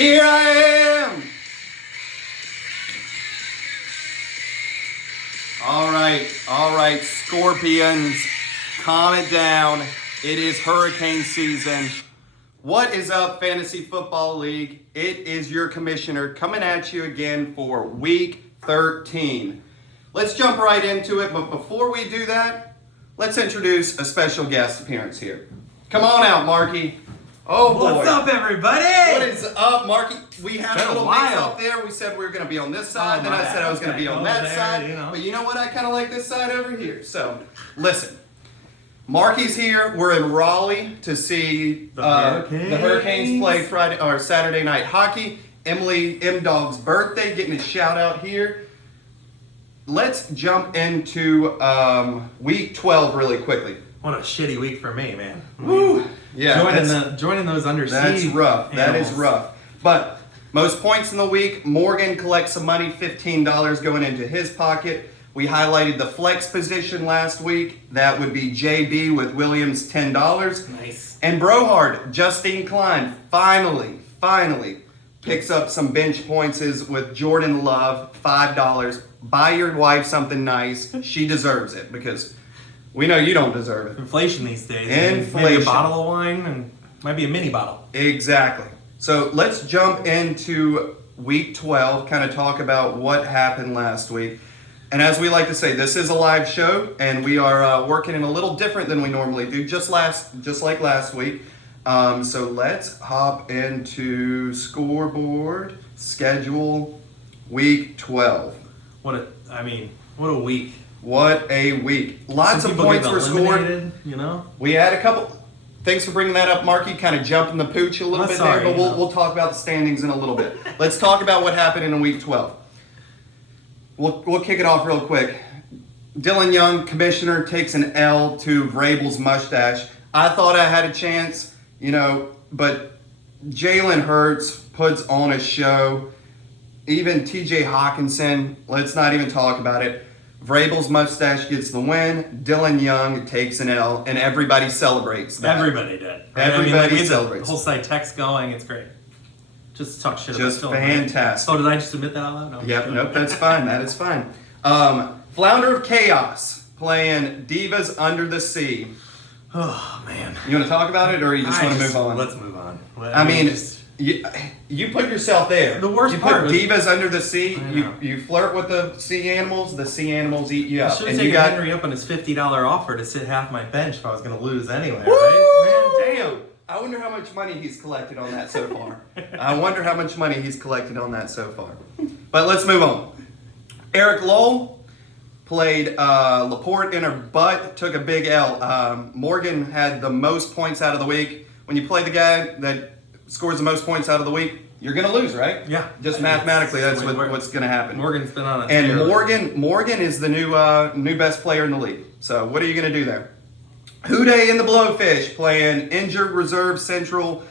Here I am! All right, Scorpions, calm it down. It is hurricane season. What is up, Fantasy Football League? It is your commissioner coming at you again for week 13. Let's jump right into it, but before we do that, let's introduce a special guest appearance here. Come on out, Marky. Oh boy. What's up, everybody? What is up, Marky? We had It's a been a little mix while. up there. We said we were going to be on this side, then I said I was going to be on that side. But you know what? I kind of like this side over here. So, listen. Marky's here. We're in Raleigh to see the Hurricanes play Saturday night hockey. Emily M. Dog's birthday, getting a shout out here. Let's jump into week 12 really quickly. What a shitty week for me, man. Woo! Yeah, joining those under siege. That's rough. That is animals. rough. But most points in the week. Morgan collects some money, $15 going into his pocket. We highlighted the flex position last week. That would be JB with Williams, $10. Nice. And Brohard, Justine Klein, finally picks up some bench points with Jordan Love, $5. Buy your wife something nice. She deserves it because we know you don't deserve it. Inflation these days. Inflation. Maybe a bottle of wine and might be a mini bottle. Exactly. So let's jump into week 12, kind of talk about what happened last week. And as we like to say, this is a live show, and we are working in a little different than we normally do, just like last week. So let's hop into scoreboard, schedule, week 12. What a week. What a week. Lots Some of people points get were scored. eliminated, you know? We had a couple. Thanks for bringing that up, Marky. Kind of jumping the pooch a little bit Sorry, there, but we'll talk about the standings in a little bit. Let's talk about what happened in week 12. We'll kick it off real quick. Dylan Young, commissioner, takes an L to Vrabel's mustache. I thought I had a chance, but Jalen Hurts puts on a show. Even TJ Hawkinson, let's not even talk about it. Vrabel's mustache gets the win. Dylan Young takes an L, and everybody celebrates that. Everybody did. Everybody we had celebrates. the whole site text going. It's great. Just talk shit Just about Dylan, fantastic. Right? Oh, did I just admit that out loud? No, Yep, nope, that's fine. That is fine. Flounder of Chaos playing Divas Under the Sea. Oh, man. You want to talk about it, or you just want to move on? Let's move on. I mean, you put yourself there. The worst you part put was- Divas Under the Sea. I know. You flirt with the sea animals eat you I up. should have And taken you got Henry up on his $50 offer to sit half my bench if I was going to lose anyway, Woo! right? Man, damn. I wonder how much money he's collected on that so far. But let's move on. Eric Lowell played Laporte in her butt, took a big L. Morgan had the most points out of the week. When you play the guy that scores the most points out of the week, you're going to lose, right? Yeah. Just mathematically, that's what's going to happen. Morgan's been on a And tear. Morgan is the new best player in the league. So what are you going to do there? Houday in the Blowfish playing injured reserve central.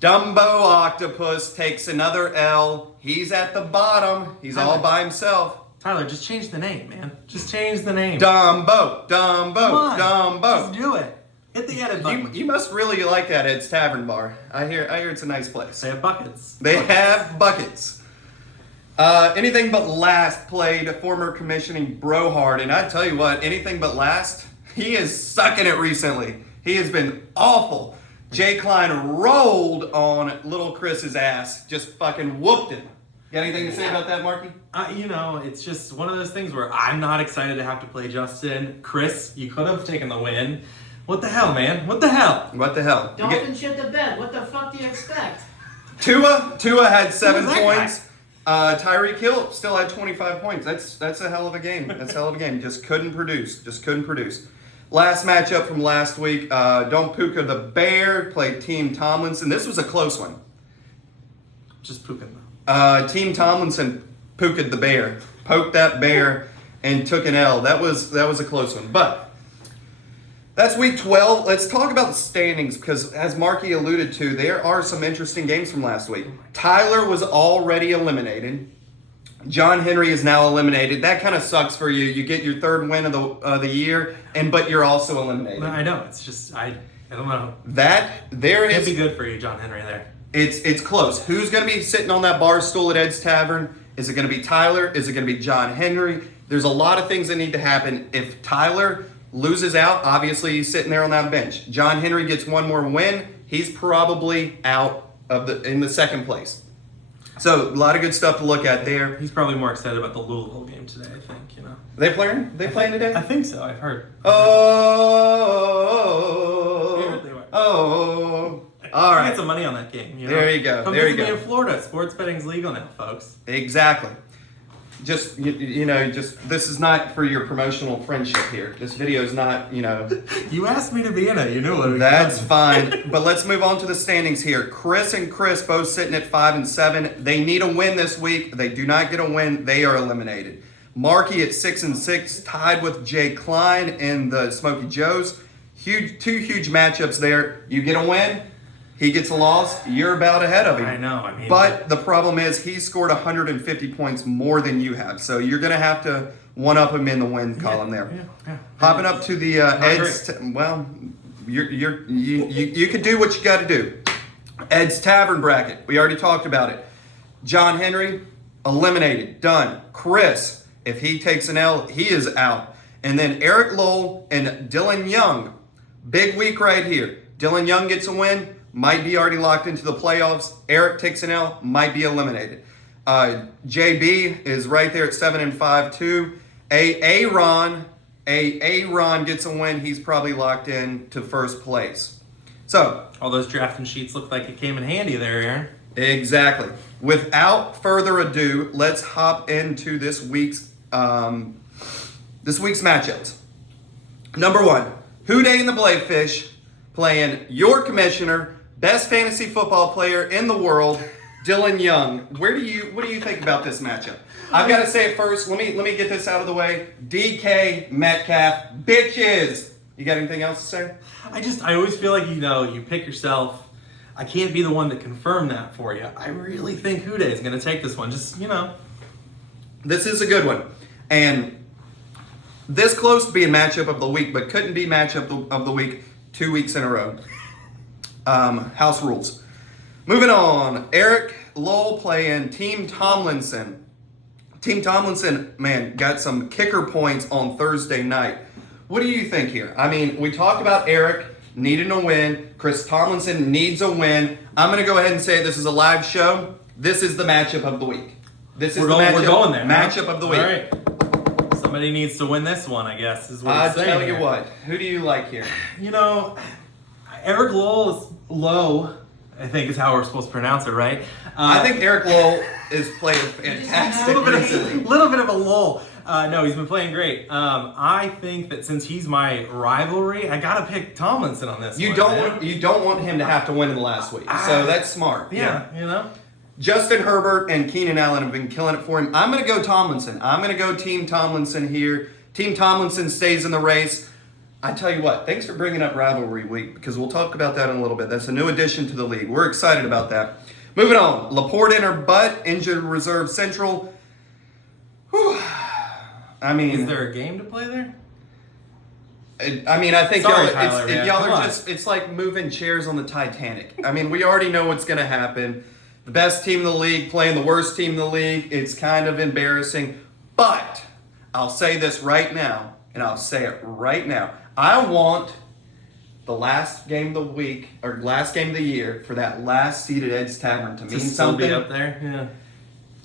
Dumbo Octopus takes another L. He's at the bottom. He's all by himself. Tyler, just change the name, man. Just change the name. Dumbo. Come on. Just do it. Hit the edit button. You must really like that Ed's Tavern Bar. I hear it's a nice place. They have buckets. They have buckets. Anything But Last played former commissioning Brohard, and I tell you what, Anything But Last, he is sucking it recently. He has been awful. Jay Klein rolled on little Chris's ass, just fucking whooped him. Got anything to say about that, Marky? It's just one of those things where I'm not excited to have to play Justin. Chris, you could have taken the win. What the hell, man? What the hell? What the hell? Dolphin shit the bed. What the fuck do you expect? Tua had 7 Who was that points. Tyreek Hill still had 25 points. That's a hell of a game. Just couldn't produce. Last matchup from last week, Don't Puka the Bear played Team Tomlinson. This was a close one. Just pooping though. Team Tomlinson puked the bear, poked that bear, and took an L. That was a close one. But that's week 12. Let's talk about the standings because, as Marky alluded to, there are some interesting games from last week. Tyler was already eliminated. John Henry is now eliminated. That kind of sucks for you. You get your third win of the year, but you're also eliminated. I know. It's just I don't know. There It'd is be good for you, John Henry. It's close. Who's going to be sitting on that bar stool at Ed's Tavern? Is it going to be Tyler? Is it going to be John Henry? There's a lot of things that need to happen. If Tyler loses out, obviously he's sitting there on that bench. John Henry gets one more win. He's probably out in the second place. So a lot of good stuff to look at there. He's probably more excited about the Louisville game today, I think, you know. They playing? They playing today? I think so, I've heard. Oh. They were. Oh. All right. Get some money on that game, you know. There you go. Come There you visit me go. in Florida. Sports betting's legal now, folks. Exactly. Just this is not for your promotional friendship here. This video is not, You asked me to be in it. You knew what it was. That's fine. But let's move on to the standings here. Chris and Chris both sitting at 5 and 7. They need a win this week. They do not get a win, they are eliminated. Marky at 6 and 6, tied with Jay Klein and the Smoky Joes. Two huge matchups there. You get a win, he gets a loss. You're about ahead of him. I know. I mean, But the problem is he scored 150 points more than you have. So you're going to have to one-up him in the win column there. Yeah. Hopping up to the Ed's, well, you could do what you got to do. Ed's Tavern bracket. We already talked about it. John Henry, eliminated, done. Chris, if he takes an L, he is out. And then Eric Lowell and Dylan Young. Big week right here. Dylan Young gets a win, might be already locked into the playoffs. Eric takes an L, might be eliminated. JB is right there at 7 and 5 too. Aaron gets a win. He's probably locked in to first place. So all those drafting sheets look like it came in handy there, Aaron. exactly. Without further ado, let's hop into this week's matchups. Number 1, Houday and the Bladefish playing your commissioner, best fantasy football player in the world, Dylan Young. What do you think about this matchup? I've got to say it first. Let me get this out of the way. DK Metcalf, bitches. You got anything else to say? I always feel like, you pick yourself. I can't be the one to confirm that for you. I really think Houday is going to take this one. This is a good one. And this close to being matchup of the week, but couldn't be matchup of the week 2 weeks in a row. House rules. Moving on. Eric Lowell playing Team Tomlinson. Team Tomlinson, man, got some kicker points on Thursday night. What do you think here? I mean, we talked about Eric needing a win. Chris Tomlinson needs a win. I'm going to go ahead and say this is a live show. This is the matchup of the week. We're going there. Matchup of the week. All right. Somebody needs to win this one, I guess, is what I I'm saying. tell you here. what. Who do you like here? Eric Lowell is low, I think is how we're supposed to pronounce it, right? I think Eric Lowell is playing fantastic a recently. little bit of a lull. No, he's been playing great. I think that since he's my rivalry, I gotta pick Tomlinson on this. You don't want him to have to win in the last week, so that's smart. Yeah. Justin Herbert and Keenan Allen have been killing it for him. I'm going to go Tomlinson. I'm going to go Team Tomlinson here. Team Tomlinson stays in the race. I tell you what, thanks for bringing up Rivalry Week because we'll talk about that in a little bit. That's a new addition to the league. We're excited about that. Moving on. Laporte in her butt, injured reserve central. Whew. I mean, is there a game to play there? I think Sorry, y'all, Tyler, man. y'all Come are on. it's like moving chairs on the Titanic. I mean, we already know what's going to happen. The best team in the league playing the worst team in the league. It's kind of embarrassing. But I'll say this right now, and I'll say it right now. I want the last game of the week, or last game of the year, for that last seed at Ed's Tavern to mean Still something. be up there. Yeah.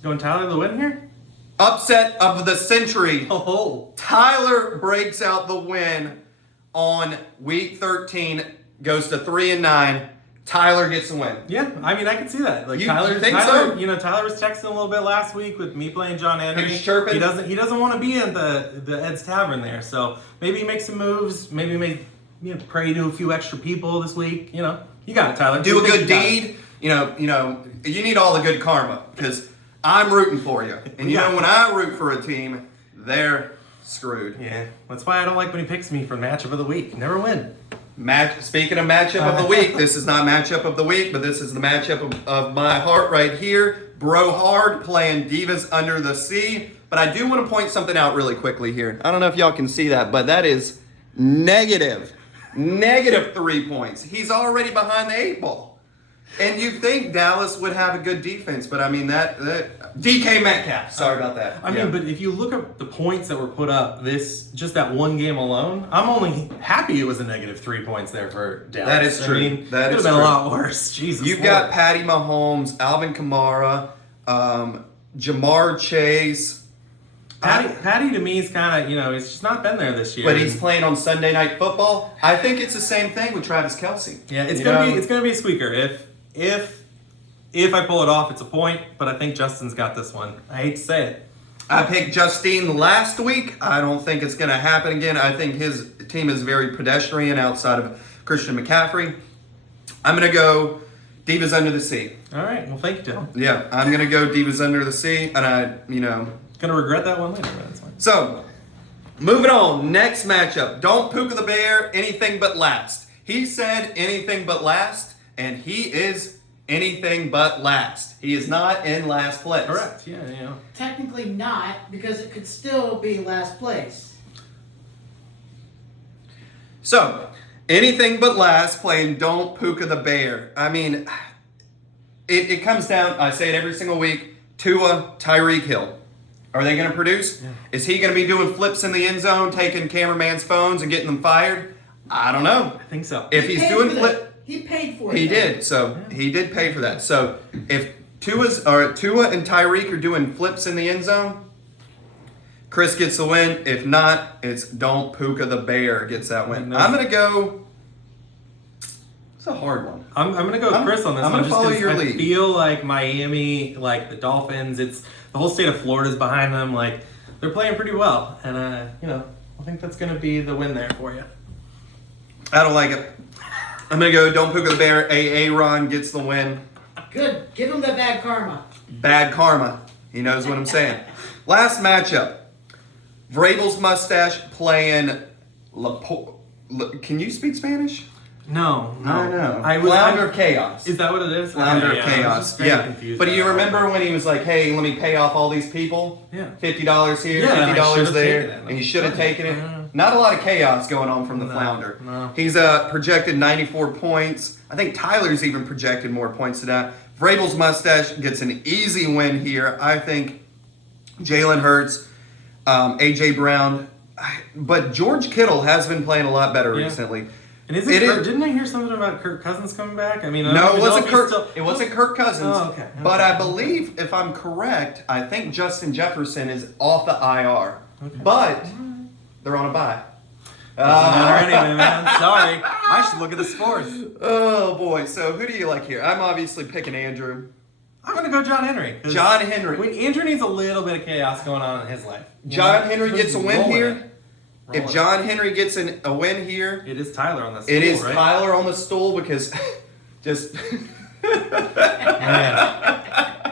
Going Tyler the win here? Upset of the century. Oh. Tyler breaks out the win on week 13, goes to 3-9. Tyler gets the win. Yeah, I mean, I can see that. Like You Tyler, think Tyler, so? Tyler was texting a little bit last week with me playing John Henry. He was chirping? He doesn't want to be at the Ed's Tavern there. So maybe he makes some moves. Maybe pray to a few extra people this week. You got it, Tyler. Do You a think good you got it. deed. You need all the good karma because I'm rooting for you. And when I root for a team, they're screwed. Yeah, that's why I don't like when he picks me for matchup of the week. Never win. Speaking of matchup of the week, this is not matchup of the week, but this is the matchup of my heart right here. Bro Hard playing Divas Under the Sea. But I do want to point something out really quickly here. I don't know if y'all can see that, but that is negative 3 points. He's already behind the 8 ball. And you think Dallas would have a good defense, but I mean that DK Metcalf. Sorry about that. I mean, but if you look at the points that were put up just that one game alone, I'm only happy it was a negative 3 points there for Dallas. That is true. I mean, That it is could have been true. a lot worse. Jesus. You've Lord. got Patty Mahomes, Alvin Kamara, Jamar Chase. Patty to me is kind of, he's just not been there this year. But he's playing on Sunday Night Football. I think it's the same thing with Travis Kelce. Yeah, it's You gonna know? be a squeaker. If I pull it off, it's a point. But I think Justin's got this one. I hate to say it. I picked Justine last week. I don't think it's going to happen again. I think his team is very pedestrian outside of Christian McCaffrey. I'm going to go Divas Under the Sea. All right. Well, thank you, Dylan. Yeah, I'm going to go Divas Under the Sea. And Gonna regret that one later, but that's fine. So, moving on. Next matchup. Don't Puka the Bear anything but last. He said anything but last, and he is anything but last. He is not in last place. Correct. Yeah. Technically not, because it could still be last place. So, anything but last playing Don't Puka the Bear. I mean, it comes down, I say it every single week, Tua, Tyreek Hill. Are they going to produce? Yeah. Is he going to be doing flips in the end zone, taking cameraman's phones and getting them fired? I don't know. I think so. If he's Paid doing for flip, that. He paid for it. he though. did. So he did pay for that. So if Tua and Tyreek are doing flips in the end zone, Chris gets the win. If not, it's Don't Puka the Bear gets that win. No. I'm gonna go. It's a hard one. I'm gonna go with Chris on this I'm one. gonna just follow 'cause your I lead. feel like Miami, like the Dolphins, it's the whole state of Florida's behind them. Like they're playing pretty well, and I think that's gonna be the win there for you. I don't like it. I'm gonna go Don't Puka the Bear. Aaron gets the win. Good. Give him the bad karma. Bad karma. He knows what I'm saying. Last matchup. Vrabel's mustache playing can you speak Spanish? No. I know. I was. Flounder of Chaos. Is that what it is? Flounder Okay, of yeah, I was Chaos. just very Yeah. confused But do by you that. remember when he was like, hey, let me pay off all these people? Yeah. $50 here, Yeah, and I $50 should've there. taken it. And you should have taken it. Yeah. Not a lot of chaos going on from the No, Flounder. no. He's projected 94 points. I think Tyler's even projected more points than that. Vrabel's mustache gets an easy win here. I think Jalen Hurts, A.J. Brown. But George Kittle has been playing a lot better Yeah. recently. And didn't I hear something about Kirk Cousins coming back? I mean, I No, don't it even know wasn't if he's Kirk. still- It wasn't Kirk Cousins. Oh, okay. But I believe, if I'm correct, I think Justin Jefferson is off the IR. Okay. But they're on a bye. Doesn't matter anyway, man. Sorry. I should look at the scores. Oh boy. So who do you like here? I'm obviously picking Andrew. I'm gonna go John Henry. 'cause John Henry. Andrew needs a little bit of chaos going on in his life. John Henry gets a win Rolling here. it. If Rolling John Henry gets a win here, it is Tyler on this. it is right? Tyler on the stool because just.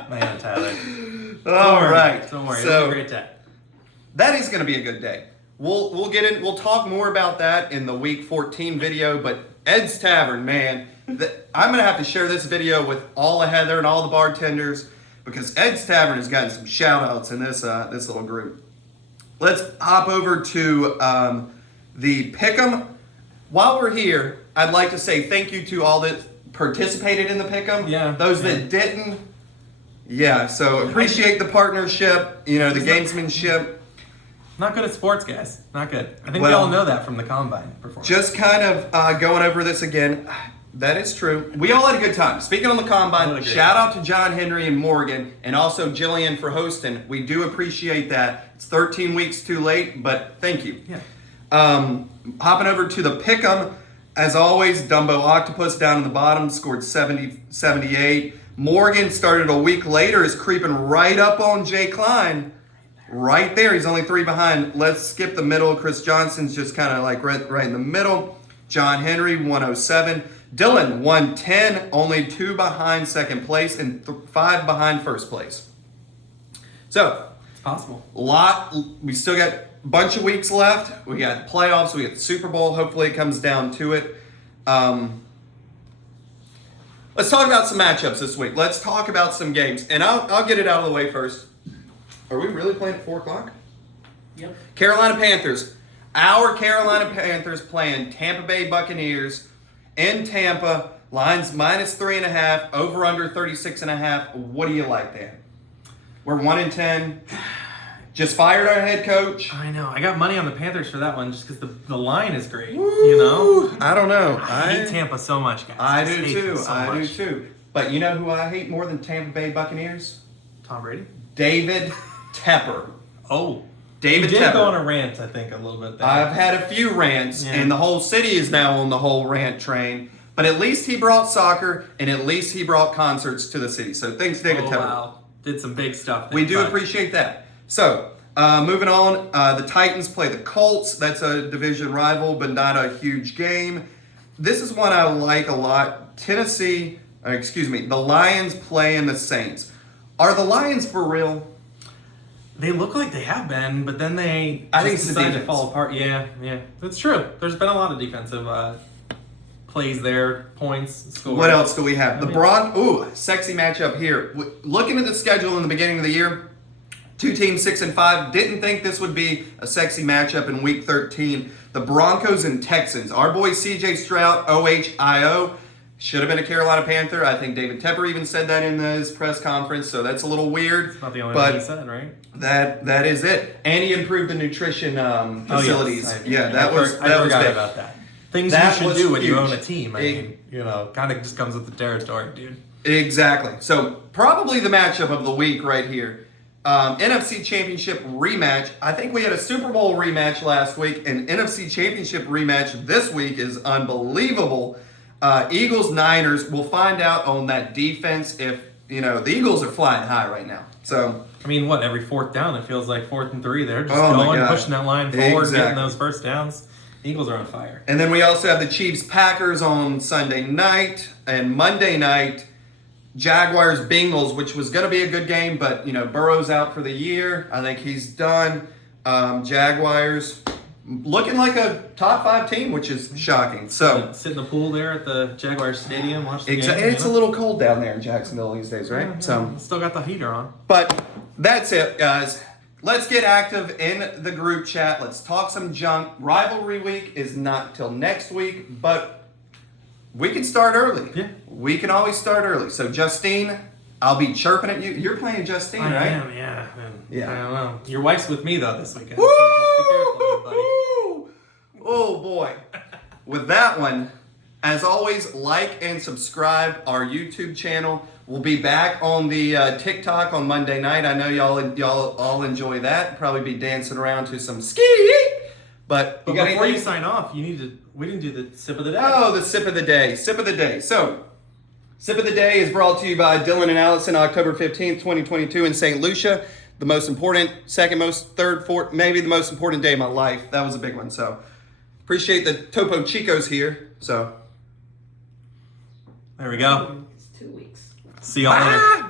Man, Tyler. All right. Don't worry. So, It'll be a great day. that is going to be a good day. We'll get in. We'll talk more about that in the week 14 video. But Ed's Tavern, man, I'm gonna have to share this video with all of Heather and all the bartenders because Ed's Tavern has gotten some shout outs in this little group. Let's hop over to the Pick'em. While we're here, I'd like to say thank you to all that participated in the Pick'em. Yeah, Those yeah. that didn't. Yeah. So appreciate the partnership. The gamesmanship. Not good at sports, guys. Not good. I think we Well, all know that from the combine performance. Just kind of going over this again. That is true. We all had a good time. Speaking on the What combine, a great shout out to John Henry and Morgan, and also Jillian for hosting. We do appreciate that. It's 13 weeks too late, but thank you. Yeah. Hopping over to the Pick'em, as always, Dumbo Octopus down in the bottom scored 78. Morgan started a week later, is creeping right up on Jay Klein. Right there, he's only 3 behind. Let's skip the middle. Chris Johnson's just kind of like right in the middle. John Henry, 107. Dylan, 110, only 2 behind second place and 5 behind first place. So, It's possible. we still got a bunch of weeks left. We got playoffs, we got the Super Bowl. Hopefully it comes down to it. Let's talk about some matchups this week. Let's talk about some games. And I'll get it out of the way first. Are we really playing at 4 o'clock? Yep. Carolina Panthers. Our Carolina Panthers playing Tampa Bay Buccaneers in Tampa. Lions -3.5, over under 36.5. What do you like, Dan? We're 1-10. Just fired our head coach. I know. I got money on the Panthers for that one just because the line is great. You know? I don't know. I hate Tampa so much, guys. I Just do hate too. them so I do much. too. But you know who I hate more than Tampa Bay Buccaneers? Tom Brady? David Tepper. Oh. David You did Tepper. go on a rant, I think, a little bit there. I've had a few rants, Yeah. and the whole city is now on the whole rant train. But at least he brought soccer, and at least he brought concerts to the city. So thanks, David Oh, Tepper. wow. Did some big stuff there. We do but- appreciate that. So, moving on, the Titans play the Colts. That's a division rival, but not a huge game. This is one I like a lot. The Lions playing the Saints. Are the Lions for real? They look like they have been, but then they I just think it's the decided to defense. fall apart. Yeah, that's true. There's been a lot of defensive plays there, points scored. What else do we have? I The mean- sexy matchup here. Looking at the schedule in the beginning of the year, two teams 6-5. Didn't think this would be a sexy matchup in Week 13. The Broncos and Texans. Our boy C.J. Stroud, OHIO, should have been a Carolina Panther. I think David Tepper even said that in his press conference, so that's a little weird. It's not the only but one he said, right? That is it. And he improved the nutrition facilities. Oh, yes. Yeah, that was I that was forgot big. about that. Things That you should was do when you huge. own a team. I mean, kind of just comes with the territory, dude. Exactly. So probably the matchup of the week right here. NFC Championship rematch. I think we had a Super Bowl rematch last week, and NFC Championship rematch this week is unbelievable. Eagles Niners. We'll find out on that defense if the Eagles are flying high right now. So I mean, every fourth down, it feels like 4th and 3. They're just Oh my going, God. pushing that line forward, Exactly. getting those first downs. Eagles are on fire. and then we also have the Chiefs Packers on Sunday night, and Monday night Jaguars Bengals, which was going to be a good game, but Burrow's out for the year. I think he's done. Jaguars looking like a top 5 team, which is shocking. So Sit in the pool there at the Jaguars Stadium, watch the game. it's a little cold down there in Jacksonville these days, right? So, Still got the heater on. but that's it, guys. Let's get active in the group chat. Let's talk some junk. Rivalry week is not till next week, but we can start early. Yeah. We can always start early. So, Justine, I'll be chirping at you. You're playing Justine, I right? am, yeah. And Yeah. I don't know. Your wife's with me, though, this weekend. Woo! So just be careful, buddy. Oh boy. With that one, as always, like and subscribe our YouTube channel. We'll be back on the TikTok on Monday night. I know y'all all enjoy that. Probably be dancing around to some ski. But But you got before you anything? sign off, we didn't do the sip of the day. Oh, the sip of the day. Sip of the day. So, sip of the day is brought to you by Dylan and Allison, October 15th, 2022 in St. Lucia. The most important, second most, third, fourth, maybe the most important day of my life. That was a big one. So, appreciate the Topo Chicos here. So, There we go. It's 2 weeks. See y'all later. bye.